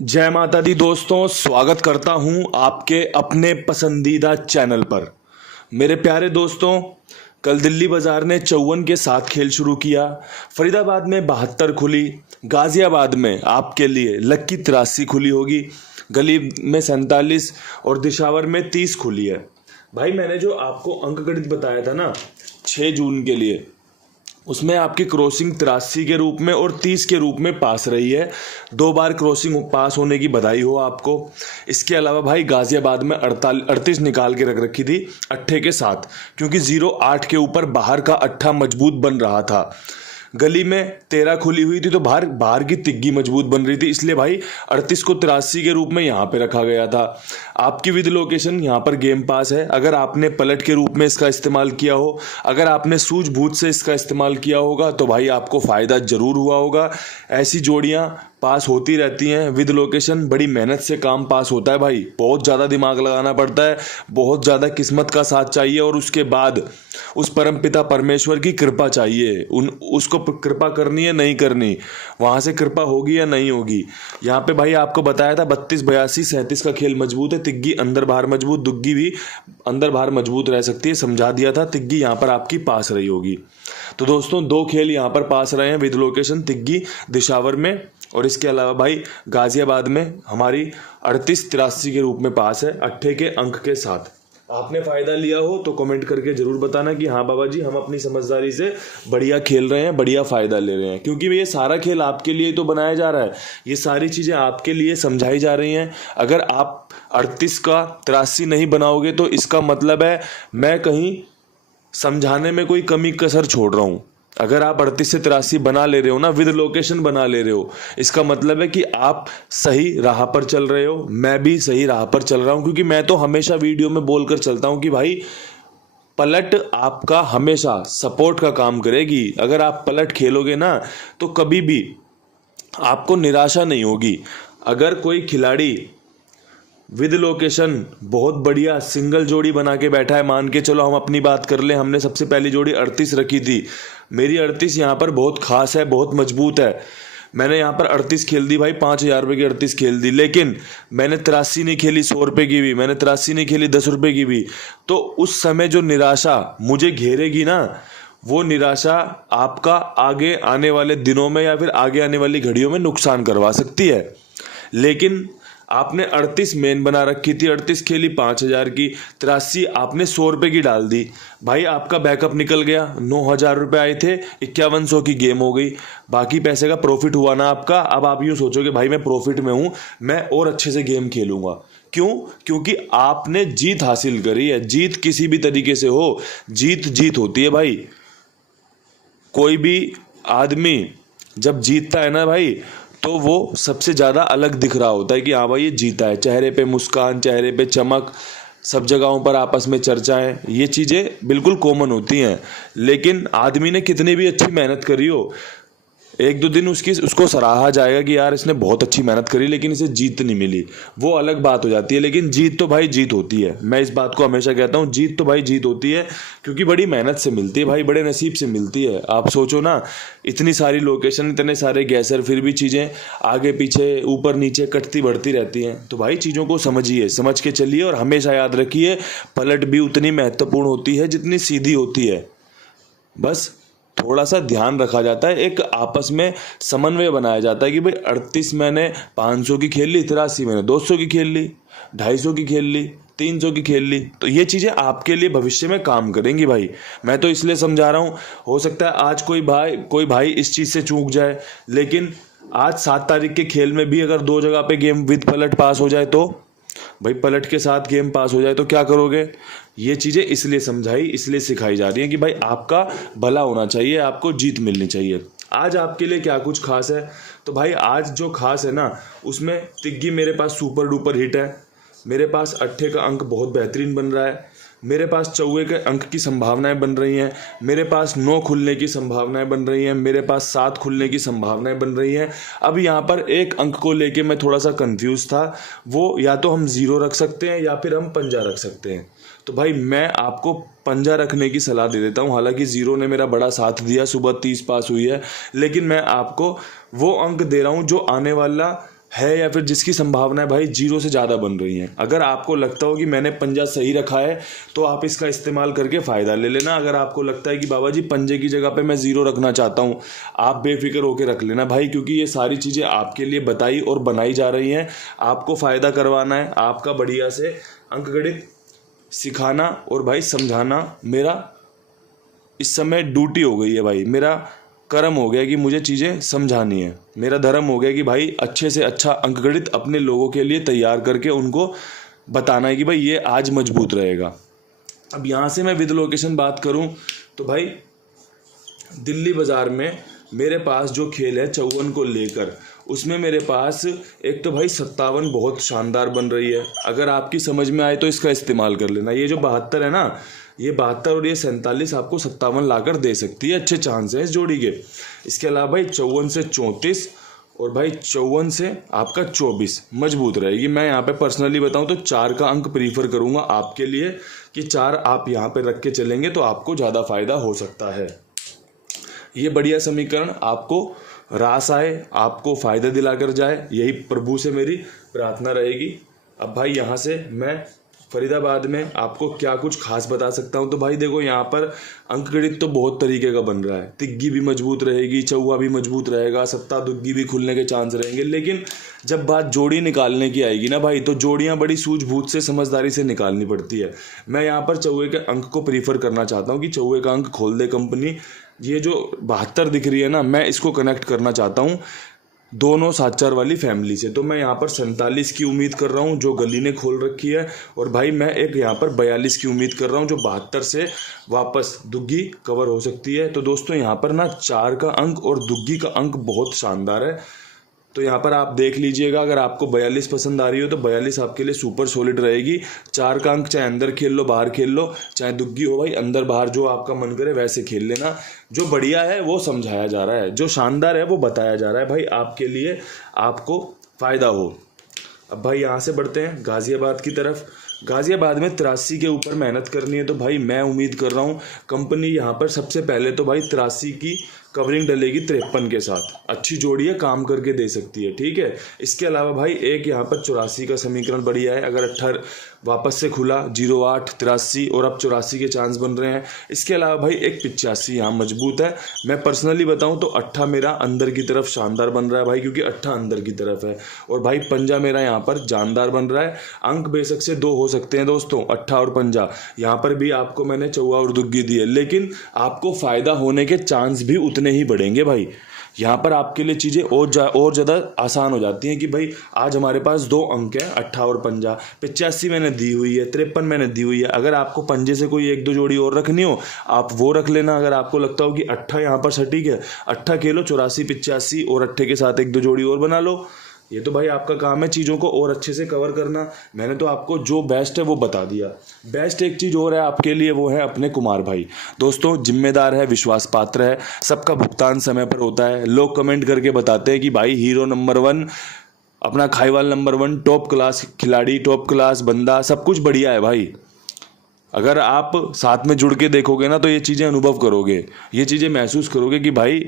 जय माता दी दोस्तों, स्वागत करता हूं आपके अपने पसंदीदा चैनल पर। मेरे प्यारे दोस्तों, कल दिल्ली बाजार ने 54 के साथ खेल शुरू किया। फरीदाबाद में 72 खुली, गाजियाबाद में आपके लिए लक्की 83 खुली होगी, गली में 47 और दिशावर में 30 खुली है। भाई मैंने जो आपको अंकगणित बताया था ना 6 जून के लिए, उसमें आपकी क्रॉसिंग 83 के रूप में और 30 के रूप में पास रही है। 2 बार क्रॉसिंग पास होने की बधाई हो आपको। इसके अलावा भाई गाजियाबाद में 38 निकाल के रख रखी थी अट्ठे के साथ, क्योंकि 0-8 के ऊपर बाहर का अट्ठा मजबूत बन रहा था। गली में 13 खुली हुई थी तो बाहर की तिग्गी मजबूत बन रही थी, इसलिए भाई 38 को 83 के रूप में यहाँ पे रखा गया था। आपकी विद लोकेशन यहाँ पर गेम पास है। अगर आपने पलट के रूप में इसका इस्तेमाल किया हो, अगर आपने सूझबूझ से इसका इस्तेमाल किया होगा तो भाई आपको फ़ायदा ज़रूर हुआ होगा। ऐसी जोड़ियाँ पास होती रहती हैं विद लोकेशन। बड़ी मेहनत से काम पास होता है भाई, बहुत ज़्यादा दिमाग लगाना पड़ता है, बहुत ज़्यादा किस्मत का साथ चाहिए और उसके बाद उस परमपिता परमेश्वर की कृपा चाहिए। उसको कृपा करनी है नहीं करनी, वहाँ से कृपा होगी या नहीं होगी। यहाँ पे भाई आपको बताया था 32, 82, 37 का खेल मजबूत है। तिग्गी अंदर बाहर मजबूत, दुग्गी भी अंदर बाहर मजबूत रह सकती है, समझा दिया था। तिग्गी यहाँ पर आपकी पास रही होगी। तो दोस्तों 2 खेल यहाँ पर पास रहे हैं विद लोकेशन, तिग्गी दिशावर में, और इसके अलावा भाई गाजियाबाद में हमारी 38-83 के रूप में पास है अट्ठे के अंक के साथ। आपने फ़ायदा लिया हो तो कमेंट करके ज़रूर बताना कि हाँ बाबा जी, हम अपनी समझदारी से बढ़िया खेल रहे हैं, बढ़िया फ़ायदा ले रहे हैं। क्योंकि ये सारा खेल आपके लिए तो बनाया जा रहा है, ये सारी चीज़ें आपके लिए समझाई जा रही हैं। अगर आप 38 का 83 नहीं बनाओगे तो इसका मतलब है मैं कहीं समझाने में कोई कमी कसर छोड़ रहा हूँ। अगर आप 38 से 83 बना ले रहे हो ना, विद लोकेशन बना ले रहे हो, इसका मतलब है कि आप सही राह पर चल रहे हो। मैं भी सही राह पर चल रहा हूँ, क्योंकि मैं तो हमेशा वीडियो में बोलकर चलता हूँ कि भाई पलट आपका हमेशा सपोर्ट का काम करेगी। अगर आप पलट खेलोगे ना तो कभी भी आपको निराशा नहीं होगी। अगर कोई खिलाड़ी विद लोकेशन बहुत बढ़िया सिंगल जोड़ी बना के बैठा है, मान के चलो हम अपनी बात कर लें, हमने सबसे पहली जोड़ी 38 रखी थी। मेरी 38 यहाँ पर बहुत खास है, बहुत मजबूत है। मैंने यहाँ पर 38 खेल दी भाई, 5,000 रुपये की 38 खेल दी। लेकिन मैंने 83 नहीं खेली 100 रुपये की भी, मैंने 83 नहीं खेली 10 रुपये की भी। तो उस समय जो निराशा मुझे घेरेगी ना, वो निराशा आपका आगे आने वाले दिनों में या फिर आगे आने वाली घड़ियों में नुकसान करवा सकती है। लेकिन आपने 38 मेन बना रखी थी, 38 खेली 5,000 की, 83 आपने 100 रुपये की डाल दी। भाई आपका बैकअप निकल गया, 9,000 रुपये आए थे, 5100 की गेम हो गई। बाकी पैसे का प्रॉफिट हुआ ना आपका। अब आप यूँ सोचोगे भाई मैं प्रॉफिट में हूँ, मैं और अच्छे से गेम खेलूँगा। क्यों? क्योंकि आपने जीत हासिल करी है। जीत किसी भी तरीके से हो, जीत जीत होती है भाई। कोई भी आदमी जब जीतता है ना भाई, तो वो सबसे ज़्यादा अलग दिख रहा होता है कि हाँ भाई ये जीता है। चेहरे पे मुस्कान, चेहरे पे चमक, सब जगहों पर आपस में चर्चाएं, ये चीज़ें बिल्कुल कॉमन होती हैं। लेकिन आदमी ने कितनी भी अच्छी मेहनत करी हो, 1-2 दिन उसको सराहा जाएगा कि यार इसने बहुत अच्छी मेहनत करी लेकिन इसे जीत नहीं मिली, वो अलग बात हो जाती है। लेकिन जीत तो भाई जीत होती है। मैं इस बात को हमेशा कहता हूँ, जीत तो भाई जीत होती है, क्योंकि बड़ी मेहनत से मिलती है भाई, बड़े नसीब से मिलती है। आप सोचो ना, इतनी सारी लोकेशन, इतने सारे गैसर, फिर भी चीज़ें आगे पीछे ऊपर नीचे कटती बढ़ती रहती हैं। तो भाई चीज़ों को समझिए, समझ के चलिए, और हमेशा याद रखिए पलट भी उतनी महत्वपूर्ण होती है जितनी सीधी होती है। बस थोड़ा सा ध्यान रखा जाता है, एक आपस में समन्वय बनाया जाता है कि भाई 38 मैंने 500 की खेल ली, 83 मैंने 200 की खेल ली, 250 की खेल ली, 300 की खेल ली। तो ये चीज़ें आपके लिए भविष्य में काम करेंगी भाई। मैं तो इसलिए समझा रहा हूँ, हो सकता है आज कोई भाई इस चीज़ से चूक जाए, लेकिन आज 7 तारीख के खेल में भी अगर 2 जगह पे गेम विद पलट पास हो जाए, तो भाई पलट के साथ गेम पास हो जाए तो क्या करोगे। ये चीज़ें इसलिए समझाई, इसलिए सिखाई जा रही हैं कि भाई आपका भला होना चाहिए, आपको जीत मिलनी चाहिए। आज आपके लिए क्या कुछ खास है, तो भाई आज जो खास है ना, उसमें तिग्गी मेरे पास सुपर डुपर हिट है, मेरे पास अट्ठे का अंक बहुत बेहतरीन बन रहा है, मेरे पास चौवे के अंक की संभावनाएं बन रही हैं, मेरे पास 9 खुलने की संभावनाएं बन रही हैं, मेरे पास 7 खुलने की संभावनाएं बन रही हैं। अब यहाँ पर एक अंक को लेके मैं थोड़ा सा कंफ्यूज था, वो या तो हम 0 रख सकते हैं या फिर हम पंजा रख सकते हैं। तो भाई मैं आपको पंजा रखने की सलाह दे देता हूँ। हालांकि 0 ने मेरा बड़ा साथ दिया, सुबह 30 पास हुई है, लेकिन मैं आपको वो अंक दे रहा हूँ जो आने वाला है या फिर जिसकी संभावनाएं भाई 0 से ज़्यादा बन रही हैं। अगर आपको लगता हो कि मैंने पंजा सही रखा है तो आप इसका इस्तेमाल करके फ़ायदा ले लेना। अगर आपको लगता है कि बाबा जी पंजे की जगह पे मैं 0 रखना चाहता हूँ, आप बेफिक्र होकर रख लेना भाई, क्योंकि ये सारी चीज़ें आपके लिए बताई और बनाई जा रही हैं। आपको फ़ायदा करवाना है, आपका बढ़िया से अंकगणित सिखाना और भाई समझाना मेरा इस समय ड्यूटी हो गई है भाई। मेरा कर्म हो गया कि मुझे चीज़ें समझानी है। मेरा धर्म हो गया कि भाई अच्छे से अच्छा अंकगणित अपने लोगों के लिए तैयार करके उनको बताना है कि भाई ये आज मजबूत रहेगा। अब यहाँ से मैं विद लोकेशन बात करूँ तो भाई दिल्ली बाज़ार में मेरे पास जो खेल है 54 को लेकर, उसमें मेरे पास एक तो भाई 57 बहुत शानदार बन रही है। अगर आपकी समझ में आए तो इसका इस्तेमाल कर लेना। ये जो 72 है ना, ये 72 और ये 47 आपको 57 लाकर दे सकती है। अच्छे चांस है इस जोड़ी के। इसके अलावा भाई 54 से 34 और भाई 54 से आपका 24 मजबूत रहेगी। मैं यहाँ पे पर्सनली बताऊँ तो 4 का अंक प्रीफर करूँगा आपके लिए कि 4 आप यहाँ पे रख के चलेंगे तो आपको ज़्यादा फायदा हो सकता है। ये बढ़िया समीकरण आपको रास आए, आपको फ़ायदा दिलाकर जाए, यही प्रभु से मेरी प्रार्थना रहेगी। अब भाई यहाँ से मैं फरीदाबाद में आपको क्या कुछ खास बता सकता हूँ। तो भाई देखो, यहाँ पर अंकगणित तो बहुत तरीके का बन रहा है। तिग्गी भी मजबूत रहेगी, चौवा भी मजबूत रहेगा, सत्ता दुग्गी भी खुलने के चांस रहेंगे। लेकिन जब बात जोड़ी निकालने की आएगी ना भाई, तो जोड़ियाँ बड़ी सूझबूझ से समझदारी से निकालनी पड़ती है। मैं यहाँ पर चौवे के अंक को प्रीफर करना चाहता हूँ कि चौवे का अंक खोल दे कंपनी। ये जो 72 दिख रही है ना, मैं इसको कनेक्ट करना चाहता हूँ दोनों 7-4 वाली फैमिली से। तो मैं यहाँ पर 47 की उम्मीद कर रहा हूँ जो गली ने खोल रखी है, और भाई मैं एक यहाँ पर 42 की उम्मीद कर रहा हूँ जो 72 से वापस दुग्गी कवर हो सकती है। तो दोस्तों यहाँ पर ना 4 का अंक और दुग्गी का अंक बहुत शानदार है। तो यहाँ पर आप देख लीजिएगा, अगर आपको 42 पसंद आ रही हो तो 42 आपके लिए सुपर सॉलिड रहेगी। 4 का अंक चाहे अंदर खेल लो बाहर खेल लो, चाहे दुग्गी हो भाई, अंदर बाहर जो आपका मन करे वैसे खेल लेना। जो बढ़िया है वो समझाया जा रहा है, जो शानदार है वो बताया जा रहा है भाई, आपके लिए आपको फ़ायदा हो। अब भाई यहाँ से बढ़ते हैं गाज़ियाबाद की तरफ। गाज़ियाबाद में 83 के ऊपर मेहनत करनी है। तो भाई मैं उम्मीद कर रहा हूँ कंपनी यहाँ पर सबसे पहले तो भाई 83 की कवरिंग डलेगी 53 के साथ। अच्छी जोड़ी है, काम करके दे सकती है, ठीक है। इसके अलावा भाई एक यहाँ पर 84 का समीकरण बढ़िया है। अगर 18 वापस से खुला 08 83 और अब 84 के चांस बन रहे हैं। इसके अलावा भाई एक 85 यहाँ मजबूत है। मैं पर्सनली बताऊँ तो 8 मेरा अंदर की तरफ शानदार बन रहा है भाई, क्योंकि 8 अंदर की तरफ है। और भाई पंजा मेरा यहाँ पर जानदार बन रहा है। अंक बेशक से 2 हो सकते हैं दोस्तों, 8 और पंजा। यहाँ पर भी आपको मैंने चौवा और दुग्गी दी है, लेकिन आपको फ़ायदा होने के चांस भी उतने ही बढ़ेंगे भाई। यहाँ पर आपके लिए चीज़ें और ज़्यादा आसान हो जाती हैं कि भाई आज हमारे पास 2 अंक हैं, 8 और पंजा। 85 मैंने दी हुई है, 53 मैंने दी हुई है। अगर आपको पंजे से कोई 1-2 जोड़ी और रखनी हो आप वो रख लेना। अगर आपको लगता हो कि 8 यहाँ पर सटीक है, 8 खेलो, 84 85 और 8 के साथ 1-2 जोड़ी और बना लो। ये तो भाई आपका काम है चीज़ों को और अच्छे से कवर करना। मैंने तो आपको जो बेस्ट है वो बता दिया। बेस्ट एक चीज़ और है आपके लिए, वो है अपने कुमार भाई। दोस्तों जिम्मेदार है, विश्वास पात्र है, सबका भुगतान समय पर होता है। लोग कमेंट करके बताते हैं कि भाई हीरो नंबर 1, अपना खाईवाल नंबर 1, टॉप क्लास खिलाड़ी, टॉप क्लास बंदा, सब कुछ बढ़िया है भाई। अगर आप साथ में जुड़ के देखोगे ना तो ये चीज़ें अनुभव करोगे, ये चीज़ें महसूस करोगे कि भाई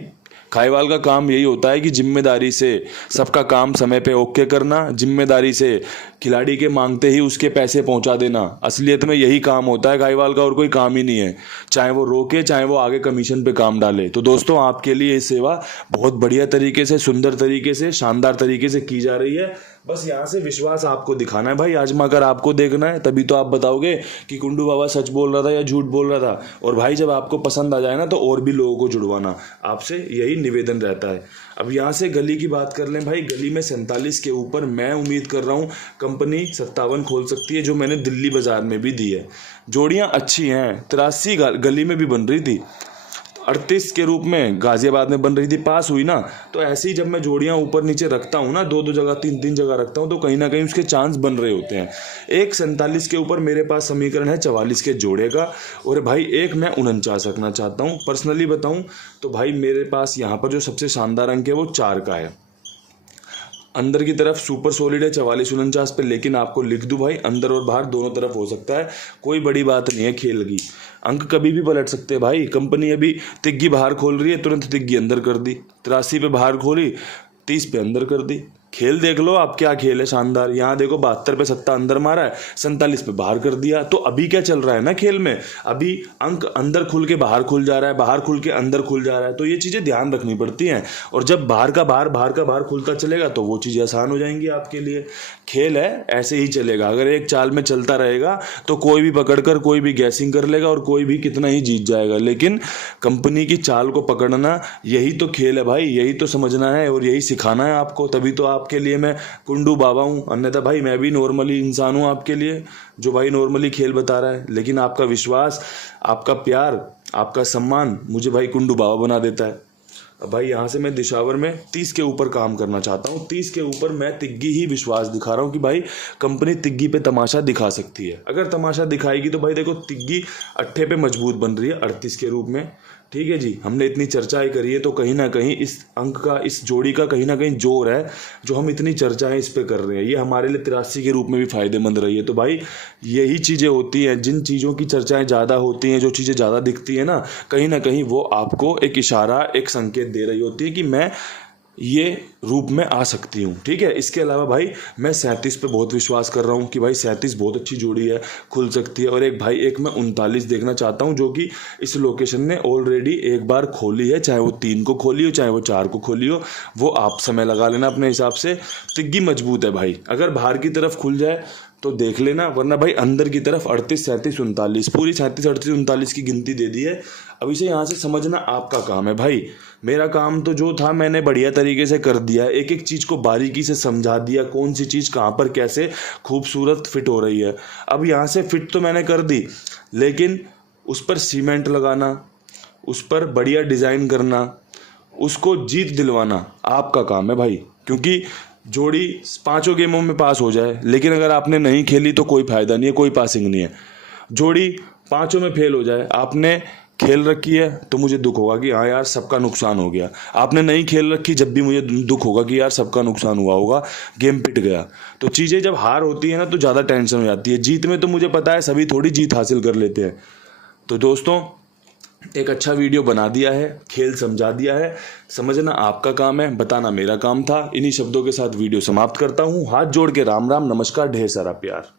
खाईवाल का काम यही होता है कि जिम्मेदारी से सबका काम समय पे ओके करना, जिम्मेदारी से खिलाड़ी के मांगते ही उसके पैसे पहुंचा देना। असलियत में यही काम होता है खाईवाल का, और कोई काम ही नहीं है। चाहे वो रोके, चाहे वो आगे कमीशन पे काम डाले। तो दोस्तों आपके लिए ये सेवा बहुत बढ़िया तरीके से, सुंदर तरीके से, शानदार तरीके से की जा रही है। बस यहाँ से विश्वास आपको दिखाना है भाई, आजमा कर आपको देखना है, तभी तो आप बताओगे कि कुंडू बाबा सच बोल रहा था या झूठ बोल रहा था। और भाई जब आपको पसंद आ जाए ना तो और भी लोगों को जुड़वाना, आपसे यही निवेदन रहता है। अब यहाँ से गली की बात कर लें भाई, गली में 47 के ऊपर मैं उम्मीद कर रहा हूँ कंपनी 57 खोल सकती है, जो मैंने दिल्ली बाजार में भी दी है। जोड़ियाँ अच्छी हैं, 83 गली में भी बन रही थी, 38 के रूप में गाज़ियाबाद में बन रही थी, पास हुई ना। तो ऐसे ही जब मैं जोड़ियाँ ऊपर नीचे रखता हूँ ना, 2-2 जगह 3-3 जगह रखता हूँ, तो कहीं ना कहीं उसके चांस बन रहे होते हैं। एक 47 के ऊपर मेरे पास समीकरण है 44 के जोड़े का, और भाई एक मैं 49 रखना चाहता हूँ। पर्सनली बताऊँ तो भाई मेरे पास यहाँ पर जो सबसे शानदार अंक है वो 4 का है। अंदर की तरफ सुपर सॉलिड है 44-49 पे, लेकिन आपको लिख दूं भाई अंदर और बाहर दोनों तरफ हो सकता है, कोई बड़ी बात नहीं है खेल की। अंक कभी भी पलट सकते हैं भाई। कंपनी अभी तिग्गी बाहर खोल रही है, तुरंत तिग्गी अंदर कर दी, 83 पे बाहर खोली, 30 पे अंदर कर दी। खेल देख लो आप, क्या खेल है शानदार। यहाँ देखो 72 पे सत्ता अंदर मारा है, 47 पे बाहर कर दिया। तो अभी क्या चल रहा है ना खेल में, अभी अंक अंदर खुल के बाहर खुल जा रहा है, बाहर खुल के अंदर खुल जा रहा है। तो ये चीज़ें ध्यान रखनी पड़ती हैं। और जब बाहर का बाहर खुलता चलेगा तो वो चीज़ें आसान हो जाएंगी आपके लिए। खेल है, ऐसे ही चलेगा। अगर एक चाल में चलता रहेगा तो कोई भी पकड़कर कोई भी गैसिंग कर लेगा और कोई भी कितना ही जीत जाएगा। लेकिन कंपनी की चाल को पकड़ना, यही तो खेल है भाई, यही तो समझना है और यही सिखाना है आपको। तभी तो आपके लिए मैं कुंडू बाबा हूँ, अन्यथा भाई मैं भी नॉर्मली इंसान हूँ आपके लिए, जो भाई नॉर्मली खेल बता रहा है। लेकिन आपका विश्वास, आपका प्यार, आपका सम्मान मुझे भाई कुंडू बाबा बना देता है। अब भाई यहाँ से मैं दिशावर में 30 के ऊपर काम करना चाहता हूँ। 30 के ऊपर मैं तिग्गी ही विश्वास दिखा रहा हूँ कि भाई कंपनी तिग्गी पे तमाशा दिखा सकती है। अगर तमाशा दिखाएगी तो भाई देखो तिग्गी अट्ठे पे मजबूत बन रही है 38 के रूप में। ठीक है जी, हमने इतनी चर्चाएं करी है तो कहीं ना कहीं इस अंक का, इस जोड़ी का कहीं ना कहीं जोर है, जो हम इतनी चर्चाएं इस पे कर रहे हैं। ये हमारे लिए 83 के रूप में भी फायदेमंद रही है। तो भाई यही चीज़ें होती हैं, जिन चीज़ों की चर्चाएं ज़्यादा होती हैं, जो चीज़ें ज़्यादा दिखती है ना, कहीं ना कहीं वो आपको एक इशारा, एक संकेत दे रही होती है कि मैं ये रूप में आ सकती हूँ। ठीक है, इसके अलावा भाई मैं 37 पे बहुत विश्वास कर रहा हूँ कि भाई 37 बहुत अच्छी जोड़ी है, खुल सकती है। और एक मैं 39 देखना चाहता हूँ, जो कि इस लोकेशन ने ऑलरेडी एक बार खोली है, चाहे वो 3 को खोली हो चाहे वो 4 को खोली हो, वो आप समय लगा लेना अपने हिसाब से। तिग्गी मजबूत है भाई, अगर बाहर की तरफ खुल जाए तो देख लेना, वरना भाई अंदर की तरफ 38, 37, 39, पूरी 37, 38, 39 की गिनती दे दी है। अब इसे यहाँ से समझना आपका काम है भाई। मेरा काम तो जो था मैंने बढ़िया तरीके से कर दिया, एक एक चीज़ को बारीकी से समझा दिया, कौन सी चीज़ कहाँ पर कैसे खूबसूरत फिट हो रही है। अब यहाँ से फिट तो मैंने कर दी, लेकिन उस पर सीमेंट लगाना, उस पर बढ़िया डिज़ाइन करना, उसको जीत दिलवाना आपका काम है भाई। क्योंकि जोड़ी 5 गेमों में पास हो जाए, लेकिन अगर आपने नहीं खेली तो कोई फायदा नहीं है, कोई पासिंग नहीं है। जोड़ी 5 में फेल हो जाए, आपने खेल रखी है तो मुझे दुख होगा कि हाँ यार सबका नुकसान हो गया। आपने नहीं खेल रखी, जब भी मुझे दुख होगा कि यार सबका नुकसान हुआ होगा, गेम पिट गया। तो चीज़ें जब हार होती है ना तो ज़्यादा टेंशन हो जाती है। जीत में तो मुझे पता है सभी थोड़ी जीत हासिल कर लेते हैं। तो दोस्तों, एक अच्छा वीडियो बना दिया है, खेल समझा दिया है, समझना आपका काम है, बताना मेरा काम था। इन्हीं शब्दों के साथ वीडियो समाप्त करता हूँ। हाथ जोड़ के राम राम, नमस्कार, ढेर सारा प्यार।